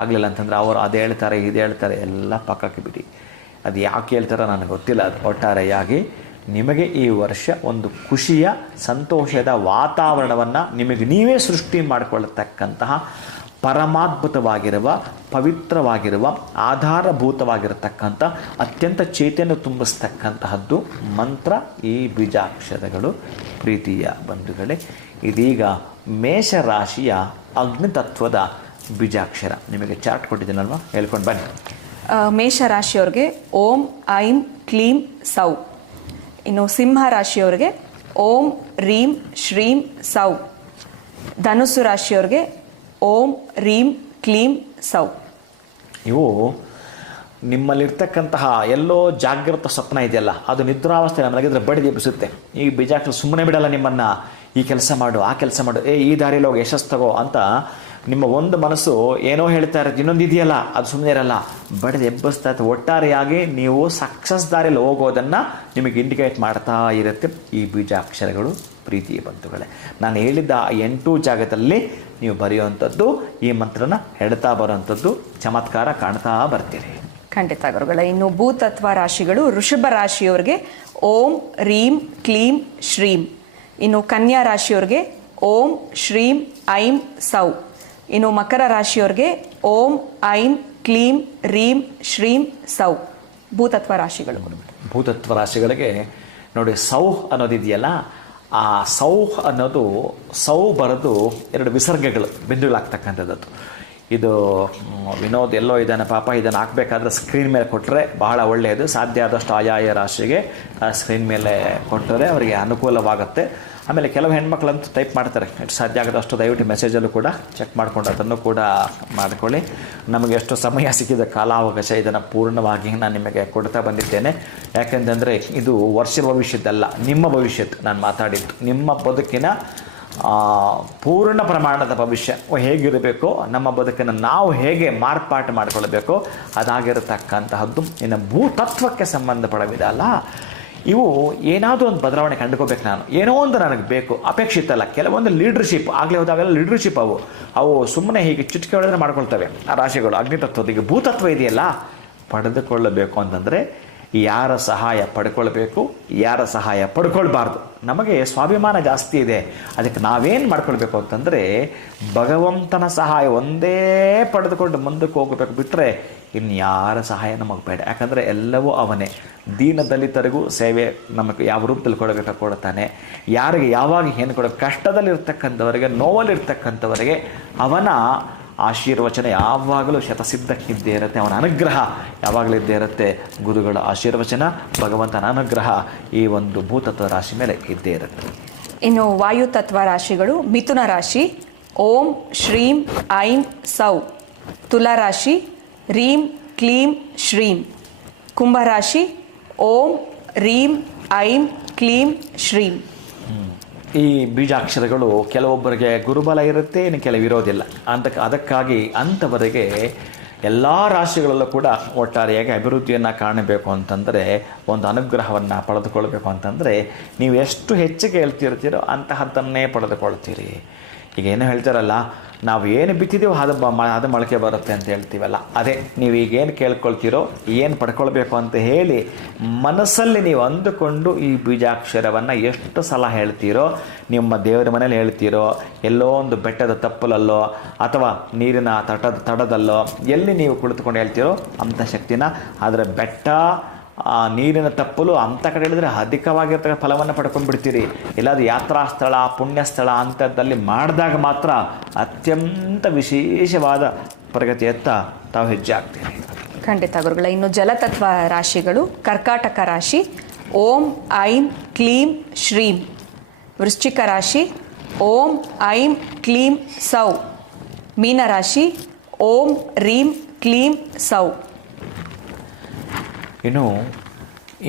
ಆಗಲಿಲ್ಲ ಅಂತಂದರೆ ಅವರು ಅದು ಹೇಳ್ತಾರೆ ಇದು ಹೇಳ್ತಾರೆ ಎಲ್ಲ ಪಕ್ಕಕ್ಕೆ ಬಿಡಿ. ಅದು ಯಾಕೆ ಹೇಳ್ತಾರೋ ನನಗೆ ಗೊತ್ತಿಲ್ಲ. ಅದು ಒಟ್ಟಾರೆಯಾಗಿ ನಿಮಗೆ ಈ ವರ್ಷ ಒಂದು ಖುಷಿಯ ಸಂತೋಷದ ವಾತಾವರಣವನ್ನು ನಿಮಗೆ ನೀವೇ ಸೃಷ್ಟಿ ಮಾಡಿಕೊಳ್ಳತಕ್ಕಂತಹ ಪರಮಾದ್ಭುತವಾಗಿರುವ ಪವಿತ್ರವಾಗಿರುವ ಆಧಾರಭೂತವಾಗಿರತಕ್ಕಂಥ ಅತ್ಯಂತ ಚೈತನ್ಯ ತುಂಬಿಸ್ತಕ್ಕಂತಹದ್ದು ಮಂತ್ರ ಈ ಬೀಜಾಕ್ಷರಗಳು. ಪ್ರೀತಿಯ ಬಂಧುಗಳೇ, ಇದೀಗ ಮೇಷರಾಶಿಯ ಅಗ್ನಿತತ್ವದ ಬೀಜಾಕ್ಷರ ನಿಮಗೆ ಚಾರ್ಟ್ ಕೊಟ್ಟಿದ್ದೀನಲ್ವ, ಹೇಳ್ಕೊಂಡು ಬನ್ನಿ. ಮೇಷರಾಶಿಯವ್ರಿಗೆ ಓಂ ಐಂ ಕ್ಲೀಂ ಸೌ. ಇನ್ನು ಸಿಂಹ ರಾಶಿಯವ್ರಿಗೆ ಓಂ ರೀಂ ಶ್ರೀಂ ಸೌ. ಧನುಸ್ಸು ರಾಶಿಯವ್ರಿಗೆ ಓಂ ರೀಂ ಕ್ಲೀಂ ಸೌ. ಇವು ನಿಮ್ಮಲ್ಲಿರ್ತಕ್ಕಂತಹ ಎಲ್ಲೋ ಜಾಗೃತ ಸ್ವಪ್ನ ಇದೆಯಲ್ಲ, ಅದು ನಿದ್ರಾವಸ್ಥೆ ನಮಗಿದ್ರೆ ಬಡಿದು ಎಬ್ಬಿಸುತ್ತೆ. ಈ ಬೀಜಾಕ್ಷರ ಸುಮ್ಮನೆ ಬಿಡಲ್ಲ ನಿಮ್ಮನ್ನು. ಈ ಕೆಲಸ ಮಾಡು, ಆ ಕೆಲಸ ಮಾಡು, ಈ ದಾರಿಯಲ್ಲಿ ಹೋಗಿ ಯಶಸ್ಸು ತಗೋ ಅಂತ ನಿಮ್ಮ ಒಂದು ಮನಸ್ಸು ಏನೋ ಹೇಳ್ತಾ ಇರುತ್ತೆ, ಇನ್ನೊಂದು ಇದೆಯಲ್ಲ ಅದು ಸುಮ್ಮನೆ ಇರಲ್ಲ, ಬಡಿದು ಎಬ್ಬಿಸ್ತಾ ಇರುತ್ತೆ. ಒಟ್ಟಾರೆಯಾಗಿ ನೀವು ಸಕ್ಸಸ್ ದಾರಿಯಲ್ಲಿ ಹೋಗೋದನ್ನು ನಿಮಗೆ ಇಂಡಿಕೇಟ್ ಮಾಡ್ತಾ ಇರುತ್ತೆ ಈ ಬೀಜಾಕ್ಷರಗಳು. ಪ್ರೀತಿಯ ಬಂಧುಗಳೇ, ನಾನು ಹೇಳಿದ್ದ 8 ಜಾಗದಲ್ಲಿ ನೀವು ಬರೆಯುವಂಥದ್ದು, ಈ ಮಂತ್ರನ ಹೇಳ್ತಾ ಬರುವಂಥದ್ದು ಚಮತ್ಕಾರ ಕಾಣ್ತಾ ಬರ್ತೀರಿ. ಖಂಡಿತ ಗುರುಗಳೇ. ಇನ್ನು ಭೂತತ್ವ ರಾಶಿಗಳು ವೃಷಭ ರಾಶಿಯವ್ರಿಗೆ ಓಂ ರೀಂ ಕ್ಲೀಂ ಶ್ರೀಂ. ಇನ್ನು ಕನ್ಯಾ ರಾಶಿಯವ್ರಿಗೆ ಓಂ ಶ್ರೀಂ ಐಂ ಸೌ. ಇನ್ನು ಮಕರ ರಾಶಿಯವ್ರಿಗೆ ಓಂ ಐಂ ಕ್ಲೀಂ ರೀಂ ಶ್ರೀಂ ಸೌ. ಭೂತತ್ವ ರಾಶಿಗಳು. ಭೂತತ್ವ ರಾಶಿಗಳಿಗೆ ನೋಡಿ, ಸೌಹ್ ಅನ್ನೋದಿದೆಯಲ್ಲ, ಆ ಸೌಹ್ ಅನ್ನೋದು ಸೌ ಬರೆದು 2 ವಿಸರ್ಗಗಳು ಬಿಂದುಗಳಾಗ್ತಕ್ಕಂಥದ್ದು. ಇದು ವಿನೋದ್ ಎಲ್ಲೋ ಇದ್ದಾನೆ ಪಾಪ, ಇದನ್ನು ಹಾಕಬೇಕಾದ್ರೆ ಸ್ಕ್ರೀನ್ ಮೇಲೆ ಕೊಟ್ಟರೆ ಬಹಳ ಒಳ್ಳೆಯದು. ಸಾಧ್ಯ ಆದಷ್ಟು ಆಯಾಯ ರಾಶಿಗೆ ಸ್ಕ್ರೀನ್ ಮೇಲೆ ಕೊಟ್ಟರೆ ಅವರಿಗೆ ಅನುಕೂಲವಾಗುತ್ತೆ. ಆಮೇಲೆ ಕೆಲವು ಹೆಣ್ಮಕ್ಳಂತೂ ಟೈಪ್ ಮಾಡ್ತಾರೆ, ಸಾಧ್ಯ ಆಗೋದಷ್ಟು ದಯವಿಟ್ಟು ಮೆಸೇಜಲ್ಲೂ ಕೂಡ ಚೆಕ್ ಮಾಡಿಕೊಂಡು ಅದನ್ನು ಕೂಡ ಮಾಡಿಕೊಳ್ಳಿ. ನಮಗೆ ಎಷ್ಟು ಸಮಯ ಸಿಕ್ಕಿದ ಕಾಲಾವಕಾಶ ಇದನ್ನು ಪೂರ್ಣವಾಗಿ ನಾನು ನಿಮಗೆ ಕೊಡ್ತಾ ಬಂದಿದ್ದೇನೆ. ಯಾಕೆಂತಂದರೆ ಇದು ವರ್ಷ ಭವಿಷ್ಯದ್ದಲ್ಲ, ನಿಮ್ಮ ಭವಿಷ್ಯತ್ತು ನಾನು ಮಾತಾಡಿದ್ದು. ನಿಮ್ಮ ಬದುಕಿನ ಪೂರ್ಣ ಪ್ರಮಾಣದ ಭವಿಷ್ಯ ಹೇಗಿರಬೇಕೋ, ನಮ್ಮ ಬದುಕನ್ನು ನಾವು ಹೇಗೆ ಮಾರ್ಪಾಟು ಮಾಡಿಕೊಳ್ಳಬೇಕೋ ಅದಾಗಿರತಕ್ಕಂತಹದ್ದು. ಇನ್ನು ಭೂತತ್ವಕ್ಕೆ ಸಂಬಂಧಪಡವಿದಲ್ಲ, ಇವು ಏನಾದರೂ ಒಂದು ಬದಲಾವಣೆ ಕಂಡುಕೋಬೇಕು. ನಾನು ಏನೋ ಒಂದು ನನಗೆ ಬೇಕು, ಅಪೇಕ್ಷಿತ ಅಲ್ಲ. ಕೆಲವೊಂದು ಲೀಡರ್ಶಿಪ್ ಆಗಲೇ ಹೋದಾಗೆಲ್ಲ ಲೀಡರ್ಶಿಪ್ ಅವು ಸುಮ್ಮನೆ ಹೀಗೆ ಚುಟುಕಿ ಹೊಡೆದ್ರೆ ಮಾಡ್ಕೊಳ್ತವೆ ಆ ರಾಶಿಗಳು. ಅಗ್ನಿತತ್ವದಿಗೆ ಭೂತತ್ವ ಇದೆಯಲ್ಲ, ಪಡೆದುಕೊಳ್ಳಬೇಕು ಅಂತಂದರೆ ಯಾರ ಸಹಾಯ ಪಡ್ಕೊಳ್ಬೇಕು, ಯಾರ ಸಹಾಯ ಪಡ್ಕೊಳ್ಬಾರ್ದು. ನಮಗೆ ಸ್ವಾಭಿಮಾನ ಜಾಸ್ತಿ ಇದೆ, ಅದಕ್ಕೆ ನಾವೇನು ಮಾಡ್ಕೊಳ್ಬೇಕು ಅಂತಂದರೆ ಭಗವಂತನ ಸಹಾಯ ಒಂದೇ ಪಡೆದುಕೊಂಡು ಮುಂದಕ್ಕೆ ಹೋಗಬೇಕು, ಬಿಟ್ಟರೆ ಇನ್ಯಾರ ಸಹಾಯ ನಮಗೆ ಬೇಡ. ಯಾಕಂದರೆ ಎಲ್ಲವೂ ಅವನೇ. ದೀನ ದಲಿತರಿಗೂ ಸೇವೆ ನಮಗೆ ಯಾವ ರೂಪದಲ್ಲಿ ಕೊಡಬೇಕು ಕೊಡ್ತಾನೆ. ಯಾರಿಗೆ ಯಾವಾಗ ಏನು ಕೊಡಬೇಕು, ಕಷ್ಟದಲ್ಲಿರ್ತಕ್ಕಂಥವರಿಗೆ, ನೋವಲ್ಲಿರ್ತಕ್ಕಂಥವರಿಗೆ ಅವನ ಆಶೀರ್ವಚನ ಯಾವಾಗಲೂ ಶತಸಿದ್ಧಕ್ಕಿದ್ದೇ ಇರುತ್ತೆ. ಅವನ ಅನುಗ್ರಹ ಯಾವಾಗಲೂ ಇದ್ದೇ ಇರುತ್ತೆ. ಗುರುಗಳ ಆಶೀರ್ವಚನ, ಭಗವಂತನ ಅನುಗ್ರಹ ಈ ಒಂದು ಭೂತತ್ವ ರಾಶಿ ಮೇಲೆ ಇದ್ದೇ ಇರುತ್ತೆ. ಇನ್ನು ವಾಯುತತ್ವ ರಾಶಿಗಳು ಮಿಥುನ ರಾಶಿ ಓಂ ಶ್ರೀಂ ಐಂ ಸೌ. ತುಲಾ ರಾಶಿ ರೀಂ ಕ್ಲೀಂ ಶ್ರೀಂ. ಕುಂಭರಾಶಿ ಓಂ ರೀಂ ಐಂ ಕ್ಲೀಂ ಶ್ರೀಂ. ಈ ಬೀಜಾಕ್ಷರಗಳು ಕೆಲವೊಬ್ಬರಿಗೆ ಗುರುಬಲ ಇರುತ್ತೆ, ಇನ್ನು ಕೆಲವು ಇರೋದಿಲ್ಲ. ಅದಕ್ಕಾಗಿ ಅಂಥವರಿಗೆ ಎಲ್ಲ ರಾಶಿಗಳಲ್ಲೂ ಕೂಡ ಒಟ್ಟಾರೆಯಾಗಿ ಅಭಿವೃದ್ಧಿಯನ್ನು ಕಾಣಬೇಕು ಅಂತಂದರೆ, ಒಂದು ಅನುಗ್ರಹವನ್ನು ಪಡೆದುಕೊಳ್ಬೇಕು ಅಂತಂದರೆ ನೀವು ಎಷ್ಟು ಹೆಚ್ಚಿಗೆ ಹೇಳ್ತಿರ್ತೀರೋ ಅಂತಹದ್ದನ್ನೇ ಪಡೆದುಕೊಳ್ತೀರಿ. ಈಗ ಏನು ಹೇಳ್ತಾರಲ್ಲ, ನಾವು ಏನು ಬಿತ್ತಿದೆವೋ ಅದು ಮೊಳಕೆ ಬರುತ್ತೆ ಅಂತ ಹೇಳ್ತೀವಲ್ಲ, ಅದೇ ನೀವು ಈಗೇನು ಕೇಳ್ಕೊಳ್ತೀರೋ, ಏನು ಪಡ್ಕೊಳ್ಬೇಕು ಅಂತ ಹೇಳಿ ಮನಸ್ಸಲ್ಲಿ ನೀವು ಅಂದುಕೊಂಡು ಈ ಬೀಜಾಕ್ಷರವನ್ನು ಎಷ್ಟು ಸಲ ಹೇಳ್ತೀರೋ, ನಿಮ್ಮ ದೇವರ ಮನೇಲಿ ಹೇಳ್ತೀರೋ, ಎಲ್ಲೋ ಒಂದು ಬೆಟ್ಟದ ತಪ್ಪಲಲ್ಲೋ ಅಥವಾ ನೀರಿನ ತಡದಲ್ಲೋ ಎಲ್ಲಿ ನೀವು ಕುಳಿತುಕೊಂಡು ಹೇಳ್ತೀರೋ ಅಂಥ ಶಕ್ತಿನ, ಆದರೆ ಬೆಟ್ಟ ನೀರಿನ ತಪ್ಪಲು ಅಂಥ ಕಡೆ ಹೇಳಿದ್ರೆ ಅಧಿಕವಾಗಿರ್ತಕ್ಕ ಫಲವನ್ನು ಪಡ್ಕೊಂಡು ಬಿಡ್ತೀರಿ. ಇಲ್ಲಾಂದ್ರೆ ಯಾತ್ರಾ ಸ್ಥಳ, ಪುಣ್ಯ ಸ್ಥಳ ಅಂಥದ್ದಲ್ಲಿ ಮಾಡಿದಾಗ ಮಾತ್ರ ಅತ್ಯಂತ ವಿಶೇಷವಾದ ಪ್ರಗತಿಯತ್ತ ತಾವು ಹೆಜ್ಜೆ ಆಗ್ತೀರಿ. ಖಂಡಿತ ಗುರುಗಳ. ಇನ್ನು ಜಲತತ್ವ ರಾಶಿಗಳು ಕರ್ಕಾಟಕ ರಾಶಿ ಓಂ ಐಂ ಕ್ಲೀಂ ಶ್ರೀಂ. ವೃಶ್ಚಿಕ ರಾಶಿ ಓಂ ಐಂ ಕ್ಲೀಂ ಸೌ. ಮೀನರಾಶಿ ಓಂ ರೀಂ ಕ್ಲೀಂ ಸೌ. ಇನ್ನು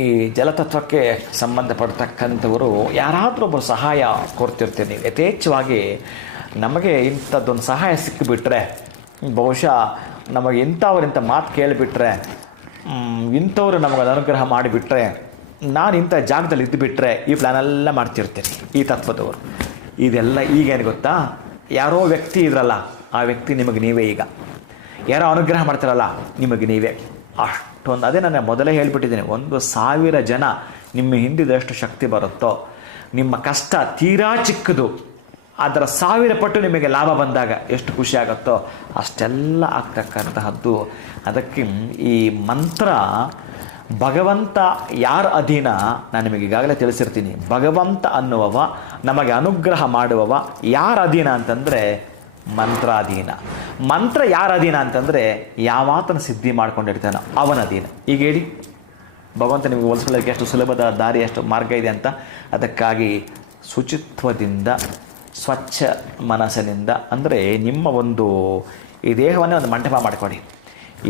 ಈ ಜಲತತ್ವಕ್ಕೆ ಸಂಬಂಧಪಡ್ತಕ್ಕಂಥವರು ಯಾರಾದರೂ ಒಬ್ಬರು ಸಹಾಯ ಕೋರ್ತಿರ್ತೀರಿ. ಯಥೇಚ್ಛವಾಗಿ ನಮಗೆ ಇಂಥದ್ದೊಂದು ಸಹಾಯ ಸಿಕ್ಕಿಬಿಟ್ರೆ, ಬಹುಶಃ ನಮಗೆ ಇಂಥ ಮಾತು ಕೇಳಿಬಿಟ್ರೆ, ಇಂಥವ್ರು ನಮಗೆ ಅನುಗ್ರಹ ಮಾಡಿಬಿಟ್ರೆ, ನಾನು ಇಂಥ ಜಾಗದಲ್ಲಿ ಇದ್ದುಬಿಟ್ರೆ ಈ ಪ್ಲ್ಯಾನೆಲ್ಲ ಮಾಡ್ತಿರ್ತೀನಿ ಈ ತತ್ವದವರು. ಇದೆಲ್ಲ ಈಗೇನು ಗೊತ್ತಾ, ಯಾರೋ ವ್ಯಕ್ತಿ ಇದ್ರಲ್ಲ, ಆ ವ್ಯಕ್ತಿ ನಿಮಗೆ ನೀವೇ. ಈಗ ಯಾರೋ ಅನುಗ್ರಹ ಮಾಡ್ತಾರಲ್ಲ, ನಿಮಗೆ ನೀವೇ ಅಷ್ಟೊಂದು. ಅದೇ ನಾನು ಮೊದಲೇ ಹೇಳಿಬಿಟ್ಟಿದ್ದೀನಿ, 1,000 ಜನ ನಿಮ್ಮ ಹಿಂದಿದಷ್ಟು ಶಕ್ತಿ ಬರುತ್ತೋ, ನಿಮ್ಮ ಕಷ್ಟ ತೀರಾ ಚಿಕ್ಕದು, ಅದರ 1000 ಪಟ್ಟು ನಿಮಗೆ ಲಾಭ ಬಂದಾಗ ಎಷ್ಟು ಖುಷಿ ಆಗುತ್ತೋ ಅಷ್ಟೆಲ್ಲ ಆಗ್ತಕ್ಕಂತಹದ್ದು. ಅದಕ್ಕೆ ಈ ಮಂತ್ರ ಭಗವಂತ ಯಾರ ಅಧೀನ ನಾನು ನಿಮಗೆ ಈಗಾಗಲೇ ತಿಳಿಸಿರ್ತೀನಿ. ಭಗವಂತ ಅನ್ನುವವ, ನಮಗೆ ಅನುಗ್ರಹ ಮಾಡುವವ ಯಾರ ಅಧೀನ ಅಂತಂದರೆ ಮಂತ್ರಾಧೀನ. ಮಂತ್ರ ಯಾರ ಅಧೀನ ಅಂತಂದರೆ ಯಾವಾತನ ಸಿದ್ಧಿ ಮಾಡ್ಕೊಂಡಿರ್ತಾನೋ ಅವನ ಅಧೀನ. ಈಗ ಹೇಳಿ, ಭಗವಂತ ನಿಮಗೆ ಹೋಲಿಸ್ಕೊಳ್ಳೋಕ್ಕೆ ಎಷ್ಟು ಸುಲಭದ ದಾರಿ, ಎಷ್ಟು ಮಾರ್ಗ ಇದೆ ಅಂತ. ಅದಕ್ಕಾಗಿ ಶುಚಿತ್ವದಿಂದ, ಸ್ವಚ್ಛ ಮನಸ್ಸಿನಿಂದ, ಅಂದರೆ ನಿಮ್ಮ ಒಂದು ಈ ದೇಹವನ್ನೇ ಒಂದು ಮಂಟಪ ಮಾಡಿಕೊಡಿ.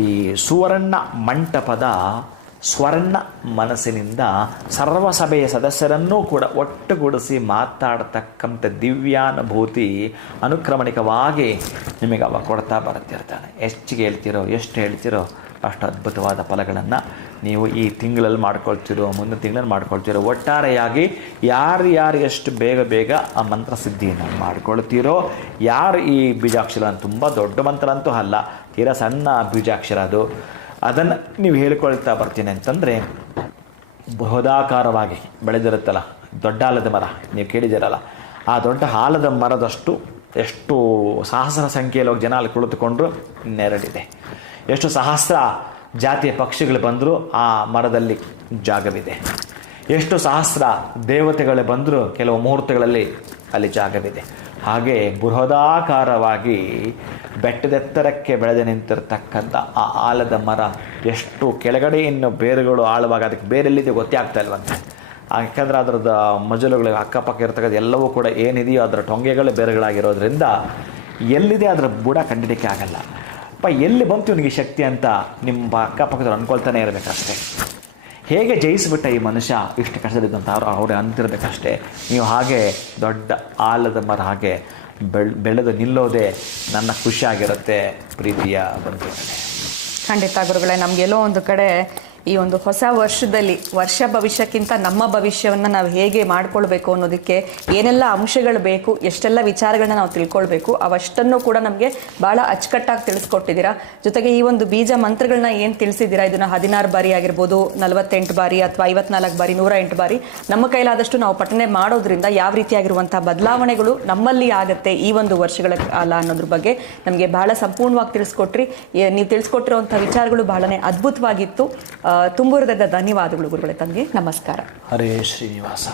ಈ ಸುವರ್ಣ ಮಂಟಪದ ಸ್ವರ್ಣ ಮನಸ್ಸಿನಿಂದ ಸರ್ವ ಸಭೆಯ ಸದಸ್ಯರನ್ನೂ ಕೂಡ ಒಟ್ಟುಗೂಡಿಸಿ ಮಾತಾಡ್ತಕ್ಕಂಥ ದಿವ್ಯಾನುಭೂತಿ ಅನುಕ್ರಮಣಿಕವಾಗಿ ನಿಮಗೆ ಅವ ಕೊಡ್ತಾ ಬರುತ್ತಿರ್ತಾನೆ. ಹೆಚ್ಚಿಗೆ ಹೇಳ್ತಿರೋ, ಎಷ್ಟು ಹೇಳ್ತಿರೋ ಅಷ್ಟು ಅದ್ಭುತವಾದ ಫಲಗಳನ್ನು ನೀವು ಈ ತಿಂಗಳಲ್ಲಿ ಮಾಡ್ಕೊಳ್ತಿರೋ, ಮುಂದಿನ ತಿಂಗಳಲ್ಲಿ ಮಾಡ್ಕೊಳ್ತಿರೋ. ಒಟ್ಟಾರೆಯಾಗಿ ಯಾರು ಎಷ್ಟು ಬೇಗ ಆ ಮಂತ್ರ ಸಿದ್ಧಿಯನ್ನು ಮಾಡ್ಕೊಳ್ತೀರೋ, ಯಾರು ಈ ಬೀಜಾಕ್ಷರ ತುಂಬ ದೊಡ್ಡ ಮಂತ್ರ ಅಂತೂ ಅಲ್ಲ, ತೀರಾ ಸಣ್ಣ ಬೀಜಾಕ್ಷರ ಅದು, ಅದನ್ನು ನೀವು ಹೇಳಿಕೊಳ್ತಾ ಬರ್ತೀನಿ ಅಂತಂದರೆ ಬೃಹದಾಕಾರವಾಗಿ ಬೆಳೆದಿರುತ್ತಲ್ಲ ದೊಡ್ಡ ಆಲದ ಮರ, ನೀವು ಕೇಳಿದಿರಲ್ಲ, ಆ ದೊಡ್ಡ ಆಲದ ಮರದಷ್ಟು ಎಷ್ಟು ಸಹಸ್ರ ಸಂಖ್ಯೆಯಲ್ಲಿ ಹೋಗಿ ಜನ ಅಲ್ಲಿ ಕುಳಿತುಕೊಂಡ್ರು ನೆರಳಿದೆ. ಎಷ್ಟು ಸಹಸ್ರ ಜಾತಿಯ ಪಕ್ಷಿಗಳು ಬಂದರೂ ಆ ಮರದಲ್ಲಿ ಜಾಗವಿದೆ. ಎಷ್ಟು ಸಹಸ್ರ ದೇವತೆಗಳು ಬಂದರೂ ಕೆಲವು ಮುಹೂರ್ತಗಳಲ್ಲಿ ಅಲ್ಲಿ ಜಾಗವಿದೆ. ಹಾಗೆ ಬೃಹದಾಕಾರವಾಗಿ ಬೆಟ್ಟದೆತ್ತರಕ್ಕೆ ಬೆಳೆದು ನಿಂತಿರ್ತಕ್ಕಂಥ ಆ ಆಲದ ಮರ ಎಷ್ಟು ಕೆಳಗಡೆ ಇನ್ನು ಬೇರುಗಳು ಆಳವಾಗಿ, ಅದಕ್ಕೆ ಬೇರೆಲ್ಲಿದೆ ಗೊತ್ತೇ ಆಗ್ತಾ ಇಲ್ವಂತೆ. ಯಾಕಂದರೆ ಅದರದ ಮಜಲುಗಳು ಅಕ್ಕಪಕ್ಕ ಇರ್ತಕ್ಕಂಥ ಎಲ್ಲವೂ ಕೂಡ ಏನಿದೆಯೋ ಅದರ ಟೊಂಗೆಗಳು ಬೇರುಗಳಾಗಿರೋದ್ರಿಂದ ಎಲ್ಲಿದೆ ಅದರ ಬುಡ ಕಂಡಿಡಿಕೆ ಆಗಲ್ಲ. ಎಲ್ಲಿ ಬಂತು ಇವನಿಗೆ ಶಕ್ತಿ ಅಂತ ನಿಮ್ಮ ಅಕ್ಕಪಕ್ಕದವ್ರು ಅಂದ್ಕೊಳ್ತಾನೆ ಇರಬೇಕಷ್ಟೇ. ಹೇಗೆ ಜಯಿಸಿಬಿಟ್ಟ ಈ ಮನುಷ್ಯ ಇಷ್ಟು ಕಷ್ಟದಿದ್ದಂತ ಅವ್ರಿಗೆ ಅಂತಿರಬೇಕಷ್ಟೇ. ನೀವು ಹಾಗೆ ದೊಡ್ಡ ಆಲದ ಮರ ಹಾಗೆ ಬೆಳೆದು ನಿಲ್ಲೋದೇ ನನ್ನ ಖುಷಿಯಾಗಿರುತ್ತೆ ಪ್ರೀತಿಯ ಬಂಧುಗಳೇ. ಖಂಡಿತ ಗುರುಗಳೇ, ನಮಗೆಲ್ಲೋ ಒಂದು ಕಡೆ ಈ ಒಂದು ಹೊಸ ವರ್ಷದಲ್ಲಿ ವರ್ಷ ಭವಿಷ್ಯಕ್ಕಿಂತ ನಮ್ಮ ಭವಿಷ್ಯವನ್ನು ನಾವು ಹೇಗೆ ಮಾಡ್ಕೊಳ್ಬೇಕು ಅನ್ನೋದಕ್ಕೆ ಏನೆಲ್ಲ ಅಂಶಗಳು ಬೇಕು, ಎಷ್ಟೆಲ್ಲ ವಿಚಾರಗಳನ್ನ ನಾವು ತಿಳ್ಕೊಳ್ಬೇಕು, ಅವಷ್ಟನ್ನು ಕೂಡ ನಮಗೆ ಭಾಳ ಅಚ್ಚುಕಟ್ಟಾಗಿ ತಿಳಿಸ್ಕೊಟ್ಟಿದ್ದೀರಾ. ಜೊತೆಗೆ ಈ ಒಂದು ಬೀಜ ಮಂತ್ರಗಳನ್ನ ಏನು ತಿಳಿಸಿದ್ದೀರಾ, ಇದನ್ನು 16 ಬಾರಿ ಆಗಿರ್ಬೋದು, 48 ಬಾರಿ ಅಥವಾ 54 ಬಾರಿ, 108 ಬಾರಿ ನಮ್ಮ ಕೈಲಾದಷ್ಟು ನಾವು ಪಠನೆ ಮಾಡೋದ್ರಿಂದ ಯಾವ ರೀತಿಯಾಗಿರುವಂಥ ಬದಲಾವಣೆಗಳು ನಮ್ಮಲ್ಲಿ ಆಗುತ್ತೆ ಈ ಒಂದು ವರ್ಷಗಳ ಕಾಲ ಅನ್ನೋದ್ರ ಬಗ್ಗೆ ನಮಗೆ ಬಹಳ ಸಂಪೂರ್ಣವಾಗಿ ತಿಳಿಸ್ಕೊಟ್ರಿ. ನೀವು ತಿಳಿಸ್ಕೊಟ್ಟಿರುವಂಥ ವಿಚಾರಗಳು ಬಹಳನೇ ಅದ್ಭುತವಾಗಿತ್ತು. ತುಂಬು ಹೃದಯದ ಧನ್ಯವಾದಗಳು ಗುರುಗಳೇ, ತಮಗೆ ನಮಸ್ಕಾರ. ಹರೇ ಶ್ರೀನಿವಾಸ.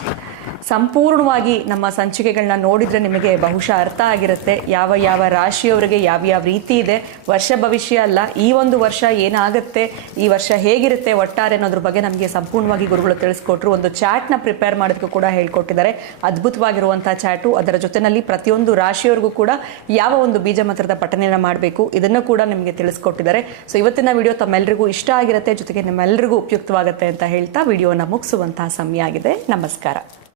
ಸಂಪೂರ್ಣವಾಗಿ ನಮ್ಮ ಸಂಚಿಕೆಗಳನ್ನ ನೋಡಿದರೆ ನಿಮಗೆ ಬಹುಶಃ ಅರ್ಥ ಆಗಿರುತ್ತೆ ಯಾವ ರಾಶಿಯವರಿಗೆ ಯಾವ ರೀತಿ ಇದೆ. ವರ್ಷ ಭವಿಷ್ಯ ಅಲ್ಲ, ಈ ಒಂದು ವರ್ಷ ಏನಾಗುತ್ತೆ, ಈ ವರ್ಷ ಹೇಗಿರುತ್ತೆ ಒಟ್ಟಾರೆ ಅನ್ನೋದ್ರ ಬಗ್ಗೆ ನಮಗೆ ಸಂಪೂರ್ಣವಾಗಿ ಗುರುಗಳು ತಿಳಿಸ್ಕೊಟ್ರು. ಒಂದು ಚಾಟ್ನ ಪ್ರಿಪೇರ್ ಮಾಡೋದಕ್ಕೂ ಕೂಡ ಹೇಳ್ಕೊಟ್ಟಿದ್ದಾರೆ. ಅದ್ಭುತವಾಗಿರುವಂಥ ಚಾಟು. ಅದರ ಜೊತೆಯಲ್ಲಿ ಪ್ರತಿಯೊಂದು ರಾಶಿಯವರಿಗೂ ಕೂಡ ಯಾವ ಒಂದು ಬೀಜ ಮಂತ್ರದ ಪಠನೆಯನ್ನು ಮಾಡಬೇಕು ಇದನ್ನು ಕೂಡ ನಿಮಗೆ ತಿಳಿಸ್ಕೊಟ್ಟಿದ್ದಾರೆ. ಸೊ ಇವತ್ತಿನ ವಿಡಿಯೋ ತಮ್ಮೆಲ್ಲರಿಗೂ ಇಷ್ಟ ಆಗಿರುತ್ತೆ, ಜೊತೆಗೆ ನಿಮ್ಮೆಲ್ಲರಿಗೂ ಉಪಯುಕ್ತವಾಗುತ್ತೆ ಅಂತ ಹೇಳ್ತಾ ವಿಡಿಯೋನ ಮುಗಿಸುವಂತಹ ಸಮಯ ಆಗಿದೆ. ನಮಸ್ಕಾರ.